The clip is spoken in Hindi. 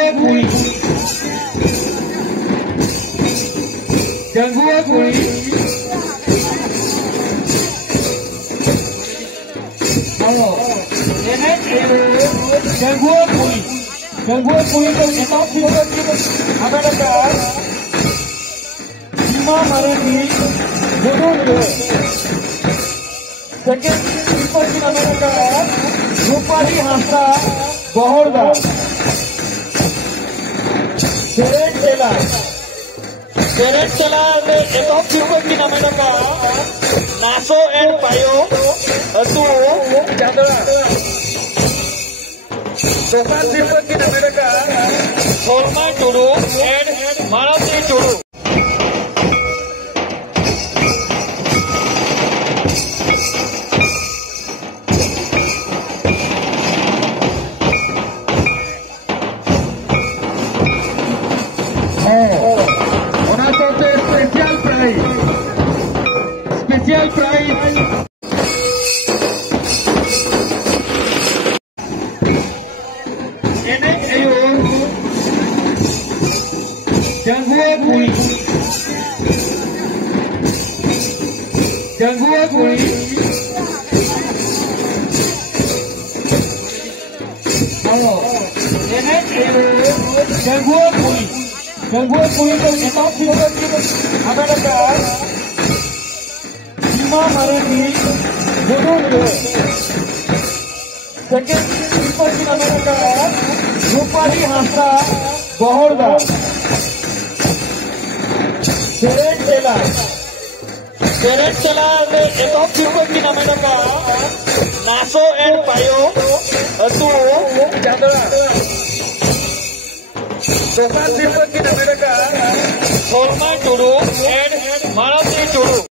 Kuy, Gangguan Kuy, Gangguan Kuy itu kita tidak ada dekat, lima hari ini bodoh. Second people की नमन का रूपाली हास्ता बहुरदा सेरेट चला में एक और people की नमन का नासो एंड पायो तू जादरा दोसान people की नमन का Solma Tudu and Mansi Tudu Special prize. Ini ayo Gangguan Kuy, Gangguan Kuy. Ini ayo Gangguan Kuy, Gangguan Kuy itu kita tidak ada dekat. lima hari ini bodoh. Second people की नमन का रूपाली हास्ता बहुरदा सेरेट चला में एक और people की नमन का नासो एंड पायो तू जादरा दोसान people की नमन का सोलमा टुडू एंड मानसी टुडू